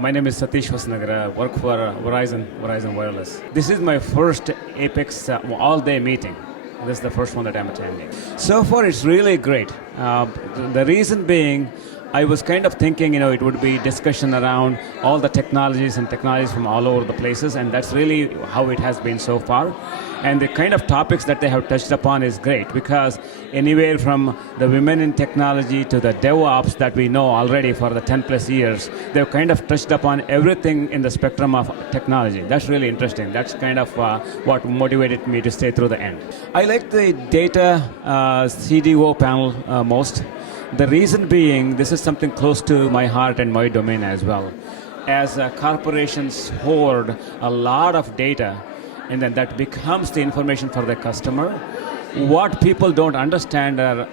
My name is Satish. Hosanagara. I work for Verizon Wireless. This is my first Apex all-day meeting. This is the first one that I'm attending. So far, it's really great. The reason being, I was kind of thinking, it would be discussion around all the technologies from all over the places, and that's really how it has been so far. And the kind of topics that they have touched upon is great, because anywhere from the women in technology to the DevOps that we know already for the 10 plus years, they've kind of touched upon everything in the spectrum of technology. That's really interesting. That's kind of what motivated me to stay through the end. I like the data CDO panel most. The reason being, this is something close to my heart and my domain as well. As corporations hoard a lot of data, and then that becomes the information for the customer, what people don't understand or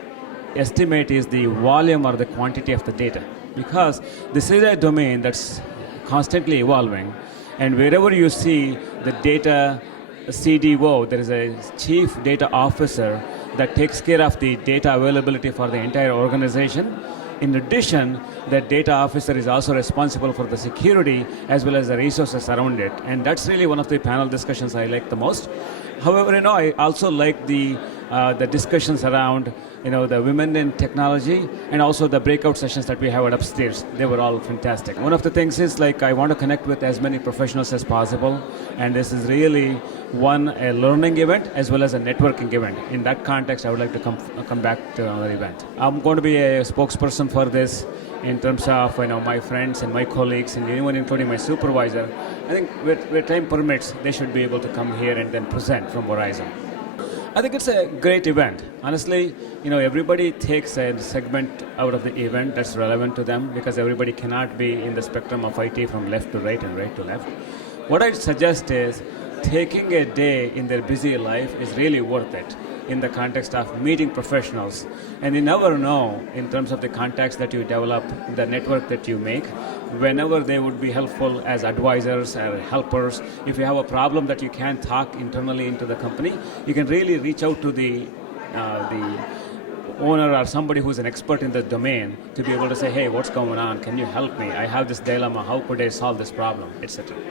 estimate is the volume or the quantity of the data. Because this is a domain that's constantly evolving, and wherever you see the data CDO, there is a chief data officer that takes care of the data availability for the entire organization. In addition, the data officer is also responsible for the security as well as the resources around it. And that's really one of the panel discussions I like the most. However, I also like the discussions around, the women in technology, and also the breakout sessions that we have at upstairs. They were all fantastic. One of the things is I want to connect with as many professionals as possible, and this is really a learning event as well as a networking event. In that context, I would like to come back to another event. I'm going to be a spokesperson for this in terms of my friends and my colleagues and anyone, including my supervisor. I think where time permits, they should be able to come here and then present from Verizon. I think it's a great event. Honestly, everybody takes a segment out of the event that's relevant to them, because everybody cannot be in the spectrum of IT from left to right and right to left. What I'd suggest is taking a day in their busy life is really worth it in the context of meeting professionals. And you never know, in terms of the contacts that you develop, the network that you make, whenever they would be helpful as advisors or helpers. If you have a problem that you can't talk internally into the company, you can really reach out to the owner or somebody who's an expert in the domain to be able to say, hey, what's going on? Can you help me? I have this dilemma. How could I solve this problem? Etc.